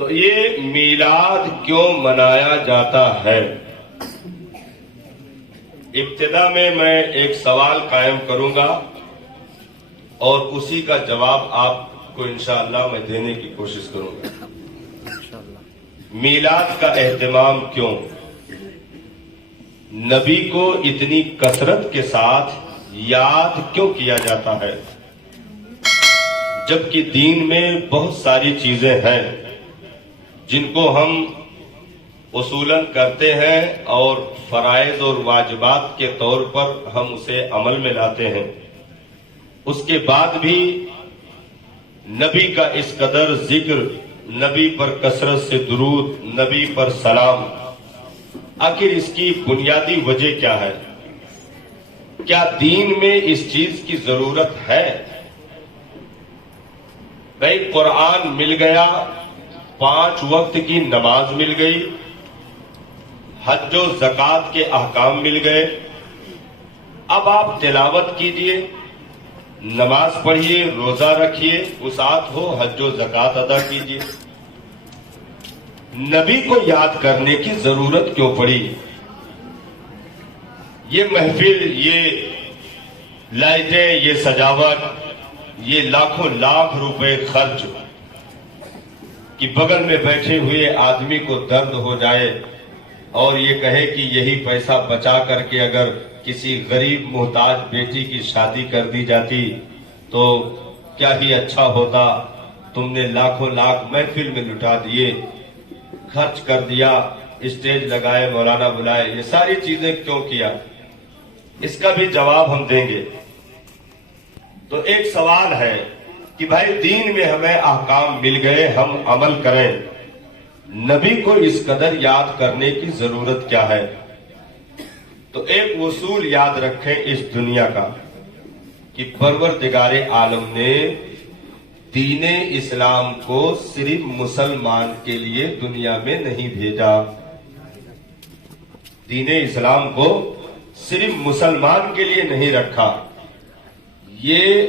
تو یہ میلاد کیوں منایا جاتا ہے؟ ابتدا میں ایک سوال قائم کروں گا اور اسی کا جواب آپ کو انشاءاللہ میں دینے کی کوشش کروں گا۔ میلاد کا اہتمام کیوں؟ نبی کو اتنی کثرت کے ساتھ یاد کیوں کیا جاتا ہے، جبکہ دین میں بہت ساری چیزیں ہیں جن کو ہم اصولاً کرتے ہیں اور فرائض اور واجبات کے طور پر ہم اسے عمل میں لاتے ہیں، اس کے بعد بھی نبی کا اس قدر ذکر، نبی پر کثرت سے درود، نبی پر سلام، آخر اس کی بنیادی وجہ کیا ہے؟ کیا دین میں اس چیز کی ضرورت ہے؟ بھائی قرآن مل گیا، 5 وقت کی نماز مل گئی، حج و زکوٰۃ کے احکام مل گئے، اب آپ تلاوت کیجئے، نماز پڑھیے، روزہ رکھیے، وسعت ہو، حج و زکوٰۃ ادا کیجئے۔ نبی کو یاد کرنے کی ضرورت کیوں پڑی؟ یہ محفل، یہ لائٹیں، یہ سجاوٹ، یہ لاکھوں لاکھ روپے خرچ کہ بغل میں بیٹھے ہوئے آدمی کو درد ہو جائے اور یہ کہے کہ یہی پیسہ بچا کر کے اگر کسی غریب محتاج بیٹی کی شادی کر دی جاتی تو کیا ہی اچھا ہوتا، تم نے لاکھوں لاکھ محفل میں لٹا دیے، خرچ کر دیا، اسٹیج لگائے، مولانا بلائے، یہ ساری چیزیں کیوں کیا؟ اس کا بھی جواب ہم دیں گے۔ تو ایک سوال ہے کہ بھائی دین میں ہمیں احکام مل گئے، ہم عمل کریں، نبی کو اس قدر یاد کرنے کی ضرورت کیا ہے؟ تو ایک اصول یاد رکھیں اس دنیا کا کہ پروردگار عالم نے دین اسلام کو صرف مسلمان کے لیے دنیا میں نہیں بھیجا، دین اسلام کو صرف مسلمان کے لیے نہیں رکھا، یہ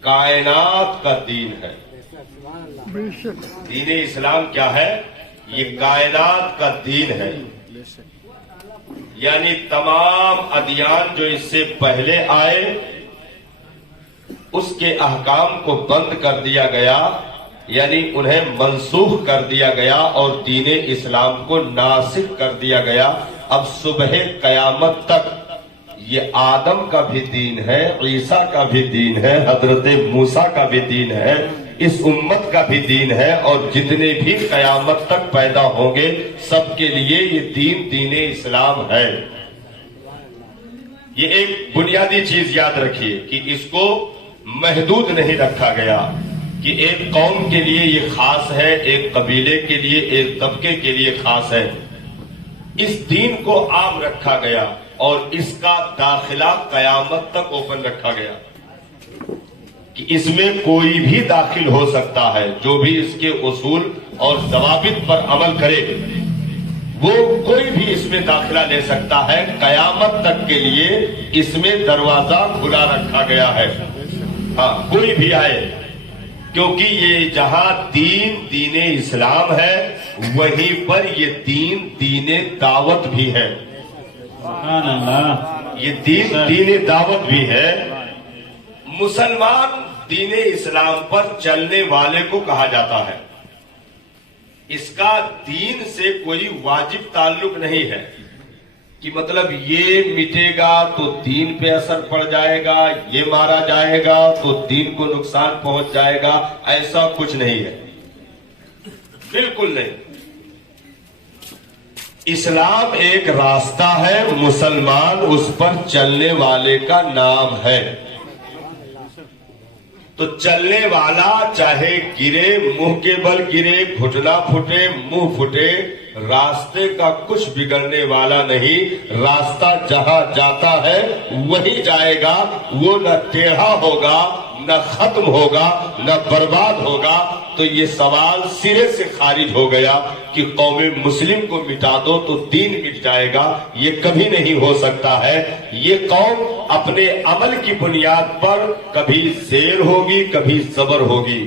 کائنات کا دین ہے۔ دین اسلام کیا ہے؟ یہ کائنات کا دین ہے، یعنی تمام ادیان جو اس سے پہلے آئے اس کے احکام کو بند کر دیا گیا، یعنی انہیں منسوخ کر دیا گیا اور دین اسلام کو ناسخ کر دیا گیا۔ اب صبح قیامت تک یہ آدم کا بھی دین ہے، عیسیٰ کا بھی دین ہے، حضرت موسیٰ کا بھی دین ہے، اس امت کا بھی دین ہے، اور جتنے بھی قیامت تک پیدا ہوں گے سب کے لیے یہ دین اسلام ہے۔ یہ ایک بنیادی چیز یاد رکھیے کہ اس کو محدود نہیں رکھا گیا کہ ایک قوم کے لیے یہ خاص ہے، ایک قبیلے کے لیے، ایک طبقے کے لیے خاص ہے۔ اس دین کو عام رکھا گیا اور اس کا داخلہ قیامت تک اوپن رکھا گیا کہ اس میں کوئی بھی داخل ہو سکتا ہے، جو بھی اس کے اصول اور ضوابط پر عمل کرے وہ کوئی بھی اس میں داخلہ لے سکتا ہے۔ قیامت تک کے لیے اس میں دروازہ کھلا رکھا گیا ہے، ہاں کوئی بھی آئے، کیونکہ یہ جہاں دین اسلام ہے وہیں پر یہ دین دعوت بھی ہے، یہ دین دعوت بھی ہے۔ مسلمان دین اسلام پر چلنے والے کو کہا جاتا ہے، اس کا دین سے کوئی واجب تعلق نہیں ہے کہ مطلب یہ مٹے گا تو دین پہ اثر پڑ جائے گا، یہ مارا جائے گا تو دین کو نقصان پہنچ جائے گا، ایسا کچھ نہیں ہے، بالکل نہیں۔ اسلام ایک راستہ ہے، مسلمان اس پر چلنے والے کا نام ہے۔ تو چلنے والا چاہے گرے، منہ کے بل گرے، گھٹنا پھٹے، منہ پھٹے، راستے کا کچھ بگڑنے والا نہیں۔ راستہ جہاں جاتا ہے وہی جائے گا، وہ نہ ٹیڑھا ہوگا، نہ ختم ہوگا، نہ برباد ہوگا۔ تو یہ سوال سرے سے خارج ہو گیا کہ قوم مسلم کو مٹا دو تو دین مٹ جائے گا، یہ کبھی نہیں ہو سکتا ہے۔ یہ قوم اپنے عمل کی بنیاد پر کبھی زیر ہوگی، کبھی زبر ہوگی،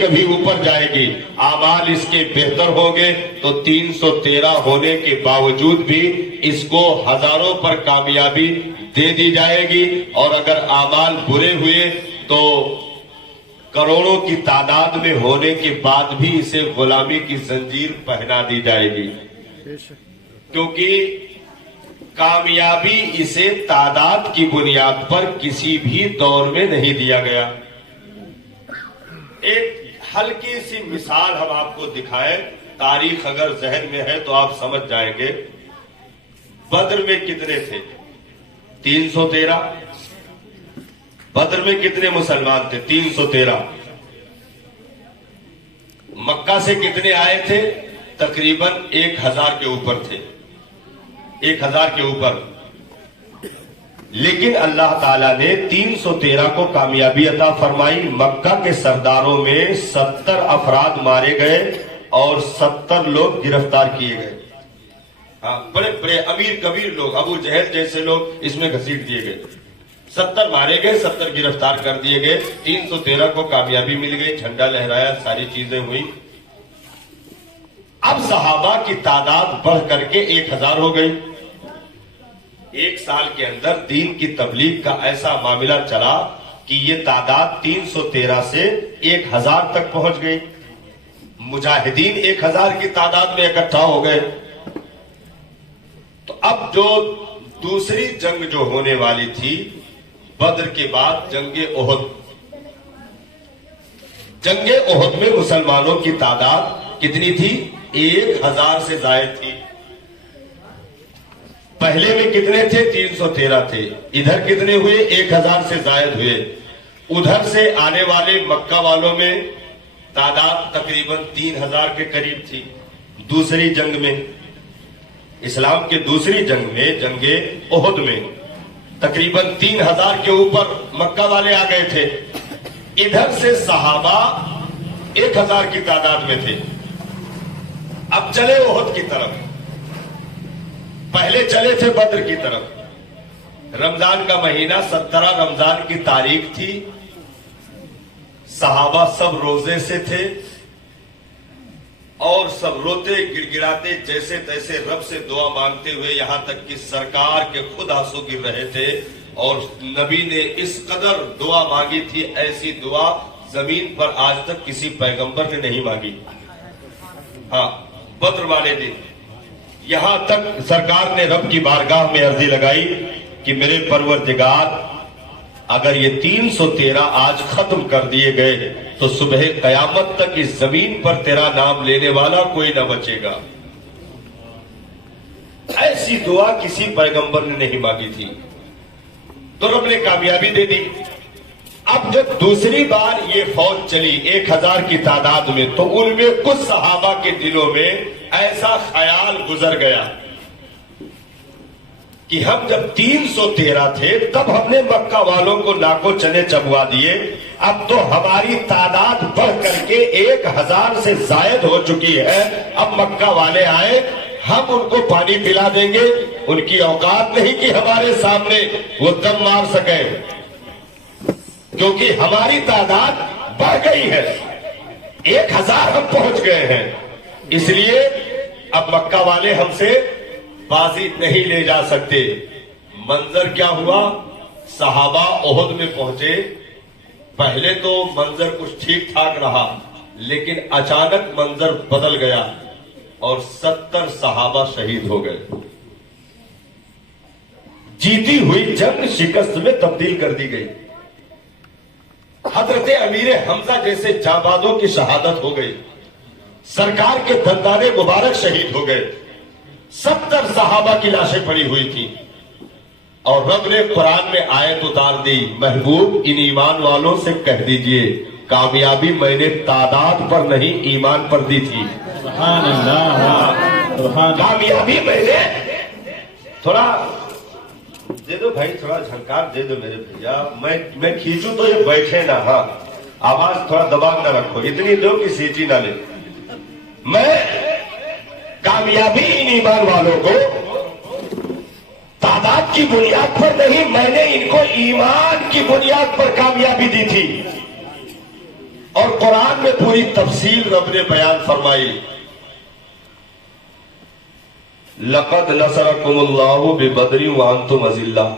کبھی اوپر جائے گی. اعمال اس کے بہتر ہوں گے تو 313 ہونے کے باوجود بھی اس کو ہزاروں پر کامیابی دے دی جائے گی, اور اگر اعمال برے ہوئے تو کروڑوں کی تعداد میں ہونے کے بعد بھی اسے غلامی کی زنجیر پہنا دی جائے گی, کیونکہ کامیابی اسے تعداد کی بنیاد پر کسی بھی دور میں نہیں دیا گیا. ایک ہلکی سی مثال ہم آپ کو دکھائیں, تاریخ اگر ذہن میں ہے تو آپ سمجھ جائیں گے. بدر میں کتنے تھے؟ 313. بدر میں کتنے مسلمان تھے؟ 313. مکہ سے کتنے آئے تھے؟ تقریباً 1000 کے اوپر تھے, 1000 کے اوپر. لیکن اللہ تعالیٰ نے 313 کو کامیابی عطا فرمائی. مکہ کے سرداروں میں 70 افراد مارے گئے اور 70 لوگ گرفتار کیے گئے. ہاں, بڑے بڑے امیر کبیر لوگ, ابو جہل جیسے لوگ اس میں گھسیٹ دیے گئے. 70 مارے گئے, 70 گرفتار کر دیے گئے. 313 کو کامیابی مل گئی, جھنڈا لہرایا, ساری چیزیں ہوئی. اب صحابہ کی تعداد بڑھ کر کے 1000 ہو گئی. ایک سال کے اندر دین کی تبلیغ کا ایسا معاملہ چلا کہ یہ تعداد 313 سے 1000 تک پہنچ گئی. مجاہدین 1000 کی تعداد میں اکٹھا ہو گئے. تو اب جو دوسری جنگ جو ہونے والی تھی بدر کے بعد, جنگ احد. جنگ احد میں مسلمانوں کی تعداد کتنی تھی؟ 1000 سے زائد تھی. پہلے میں کتنے تھے؟ 313 تھے. ادھر کتنے ہوئے؟ 1000 سے زائد ہوئے. ادھر سے آنے والے مکہ والوں میں تعداد تقریباً 3000 کے قریب تھی. دوسری جنگ میں, اسلام کے دوسری جنگ میں, جنگ احد میں تقریباً 3000 کے اوپر مکہ والے آ گئے تھے. ادھر سے صحابہ 1000 کی تعداد میں تھے. اب چلے احد کی طرف. پہلے چلے تھے بدر کی طرف. رمضان کا مہینہ 17 رمضان کی تاریخ تھی. صحابہ سب روزے سے تھے اور سب روتے گڑ گڑاتے جیسے تیسے رب سے دعا مانگتے ہوئے, یہاں تک کہ سرکار کے خود آنسو گر رہے تھے. اور نبی نے اس قدر دعا مانگی تھی, ایسی دعا زمین پر آج تک کسی پیغمبر نے نہیں مانگی. ہاں, بدر والے دن یہاں تک سرکار نے رب کی بارگاہ میں عرضی لگائی کہ میرے پروردگار, اگر یہ 313 آج ختم کر دیے گئے تو صبح قیامت تک اس زمین پر تیرا نام لینے والا کوئی نہ بچے گا. ایسی دعا کسی پیغمبر نے نہیں مانگی تھی, تو رب نے کامیابی دے دی. اب جب دوسری بار یہ فوج چلی 1000 کی تعداد میں, تو ان میں کچھ صحابہ کے دلوں میں ایسا خیال گزر گیا کہ ہم جب 313 تھے تب ہم نے مکہ والوں کو ناکو چنے چبوا دیے, اب تو ہماری تعداد بڑھ کر کے 1000 سے زائد ہو چکی ہے. اب مکہ والے آئے, ہم ان کو پانی پلا دیں گے. ان کی اوقات نہیں کہ ہمارے سامنے وہ دم مار سکے, کیونکہ ہماری تعداد بڑھ گئی ہے. 1000 ہم پہنچ گئے ہیں. اس لیے اب مکہ والے ہم سے بازی نہیں لے جا سکتے. منظر کیا ہوا؟ صحابہ احد میں پہنچے. پہلے تو منظر کچھ ٹھیک ٹھاک رہا, لیکن اچانک منظر بدل گیا اور 70 صحابہ شہید ہو گئے. جیتی ہوئی جنگ شکست میں تبدیل کر دی گئی. حضرت امیر حمزہ جیسے جانبازوں کی شہادت ہو گئی. سرکار کے دندان مبارک شہید ہو گئے. 70 صحابہ کی لاشیں پڑی ہوئی تھی, اور رب نے قرآن میں آیت اتار دی, محبوب ان ایمان والوں سے کہہ دیجئے کامیابی میں نے تعداد پر نہیں ایمان پر دی تھی. سبحان اللہ. کامیابی میں نے, تھوڑا دے دو بھائی, تھوڑا جھنکار دے دو میرے بھیا. میں کھینچوں تو یہ بیٹھے نا. ہاں, آواز تھوڑا دباؤ نہ رکھو, اتنی دو کہ سیٹی نہ لے. میں کامیابی ان ایمان والوں کو تعداد کی بنیاد پر نہیں, میں نے ان کو ایمان کی بنیاد پر کامیابی دی تھی. اور قرآن میں پوری تفصیل رب نے بیان فرمائی. لقد نصرکم اللہ ببدر وانتم اذلہ.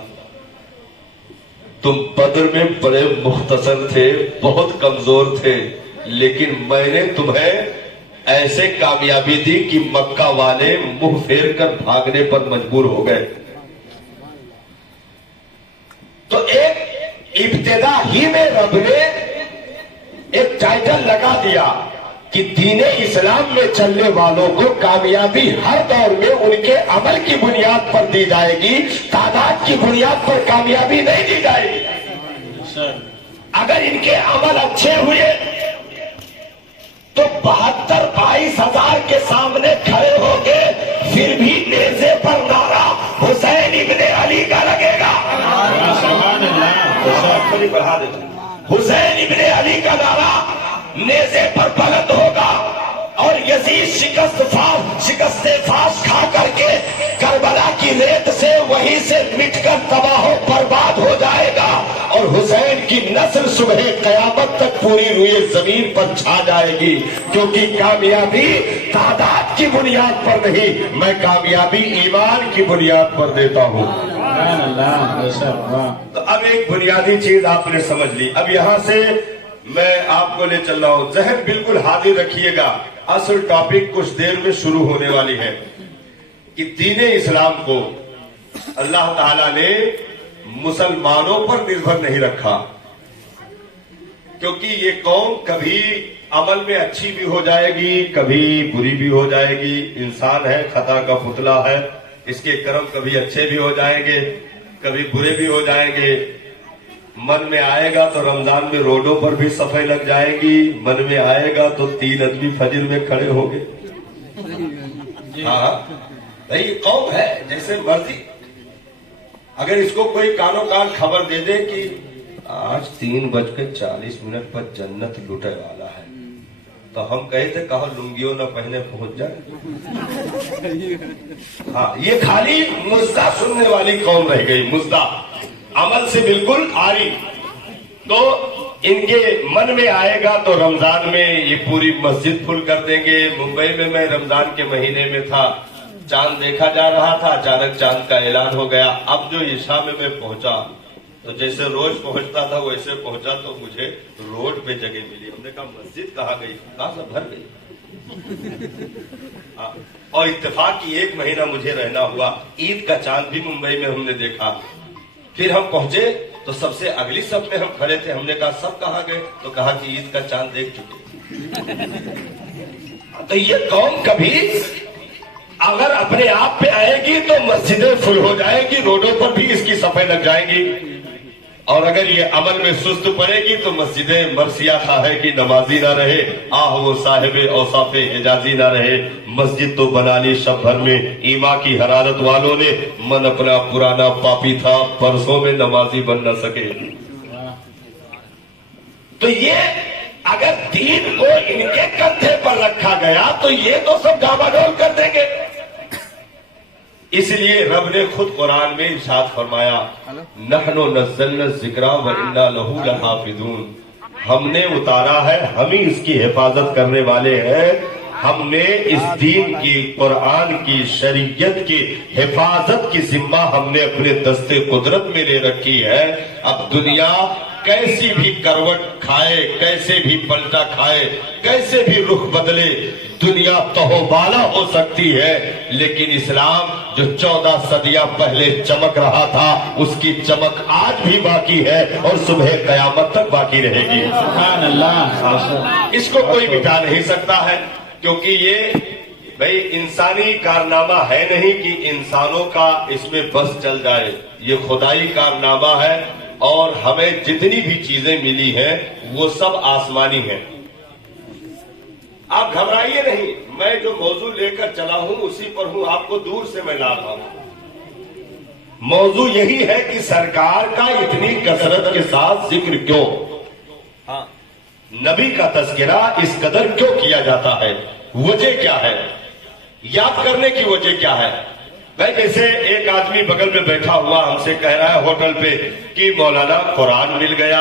تم بدر میں بڑے مختصر تھے, بہت کمزور تھے, لیکن میں نے تمہیں ایسے کامیابی دی کہ مکہ والے منہ پھیر کر بھاگنے پر مجبور ہو گئے. تو ایک ابتدا ہی میں رب نے ایک ٹائٹل لگا دیا کہ دین اسلام میں چلنے والوں کو کامیابی ہر دور میں ان کے عمل کی بنیاد پر دی جائے گی, تعداد کی بنیاد پر کامیابی نہیں دی جائے گی. اگر ان کے عمل اچھے ہوئے تو 72,000 کے سامنے کھڑے ہو کے پھر بھی نیزے پر نعرہ حسین ابن علی کا لگے گا. حسین ابن علی کا نعرہ نیزے پر بلند ہوگا, اور یزید شکست فاش کھا کر کے کربلا کی ریت سے وہیں سے مٹ کر تباہ و برباد ہو جائے گا, اور حسین کی نسل صبح قیامت تک پوری روئے زمین پر چھا جائے گی. کیونکہ کامیابی تعداد کی بنیاد پر نہیں, میں کامیابی ایمان کی بنیاد پر دیتا ہوں. تو اب ایک بنیادی چیز آپ نے سمجھ لی. اب یہاں سے میں آپ کو لے چل رہا ہوں, ذہن بالکل حاضر رکھیے گا. اصل ٹاپک کچھ دیر میں شروع ہونے والی ہے کہ دین اسلام کو اللہ تعالیٰ نے مسلمانوں پر نربھر نہیں رکھا, کیونکہ یہ قوم کبھی عمل میں اچھی بھی ہو جائے گی, کبھی بری بھی ہو جائے گی. انسان ہے, خطا کا پتلا ہے, اس کے کرم کبھی اچھے بھی ہو جائیں گے, کبھی برے بھی ہو جائیں گے. من میں آئے گا تو رمضان میں روڈوں پر بھی صفائی لگ جائے گی, من میں آئے گا تو 3 آدمی فجر میں کھڑے ہوں گے. ہاں بھائی قوم ہے جیسے مرضی. اگر اس کو کوئی کانوں کان خبر دے دے کہ آج 3:40 پر جنت لوٹے والا ہے, تو ہم کہتے کہو لنگیوں نہ پہنے پہنچ جائے. ہاں یہ خالی مزدہ سننے والی قوم رہ گئی, مزدہ, عمل سے بالکل آری. تو ان کے من میں آئے گا تو رمضان میں یہ پوری مسجد پھل کر دیں گے. ممبئی میں رمضان کے مہینے میں تھا, چاند دیکھا جا رہا تھا, اچانک چاند کا اعلان ہو گیا. اب جو عشاء میں پہنچا تو جیسے روز پہنچتا تھا ویسے پہنچا تو مجھے روڈ پہ جگہ ملی. ہم نے کہا مسجد کہاں گئی, کہاں سے بھر گئی. اور اتفاق کی 1 مہینہ مجھے رہنا ہوا. عید کا چاند بھی ممبئی میں ہم نے دیکھا. پھر ہم پہنچے تو سب سے اگلی صف میں ہم کھڑے تھے. ہم نے کہا سب کہاں گئے, تو کہا کہ عید کا چاند دیکھ چکے. تو یہ قوم کبھی اگر اپنے آپ پہ آئے گی تو مسجدیں فل ہو جائے گی, روڈوں پر بھی اس کی صفائی لگ جائیں گی. اور اگر یہ عمل میں سست پڑے گی تو مسجدیں مرثیہ خواہ ہے کہ نمازی نہ رہے, وہ صاحب اوصاف حجازی نہ رہے. مسجد تو بنا لی شب بھر میں, ایما کی حرارت والوں نے, من اپنا پرانا پاپی تھا, پرسوں میں نمازی بن نہ سکے. تو یہ اگر دین کو ان کے کندھے پر رکھا گیا تو یہ تو سب ڈاماڈول کر دیں گے. اس لیے رب نے خود قرآن میں ارشاد فرمایا, نحن نزلنا الذکر وإنا لہ لحافظون. ہم نے اتارا ہے, ہم ہی اس کی حفاظت کرنے والے ہیں. ہم نے اس دین کی, قرآن کی, شریعت کی حفاظت کی ذمہ ہم نے اپنے دستے قدرت میں لے رکھی ہے. اب دنیا کیسی بھی کروٹ کھائے, کیسے بھی پلٹا کھائے, کیسے بھی رخ بدلے, دنیا تہوبالا ہو سکتی ہے, لیکن اسلام جو 14 صدیاں پہلے چمک رہا تھا اس کی چمک آج بھی باقی ہے اور صبح قیامت تک باقی رہے گی. سبحان اللہ. اس کو کوئی مٹا نہیں سکتا ہے, کیونکہ یہ بھئی انسانی کارنامہ ہے نہیں کہ انسانوں کا اس میں بس چل جائے. یہ خدائی کارنامہ ہے, اور ہمیں جتنی بھی چیزیں ملی ہیں وہ سب آسمانی ہیں. آپ گھبرائیے نہیں, میں جو موضوع لے کر چلا ہوں اسی پر ہوں, آپ کو دور سے میں لا رہا ہوں. موضوع یہی ہے کہ سرکار کا اتنی کثرت کے ساتھ ذکر کیوں, نبی کا تذکرہ اس قدر کیوں کیا جاتا ہے, وجہ کیا ہے, یاد کرنے کی وجہ کیا ہے. بھائی جیسے ایک آدمی بغل میں بیٹھا ہوا ہم سے کہہ رہا ہے ہوٹل پہ کہ مولانا قرآن مل گیا,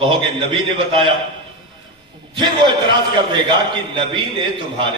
کہو گے نبی نے بتایا، پھر وہ اعتراض کر دے گا کہ نبی نے تمہارے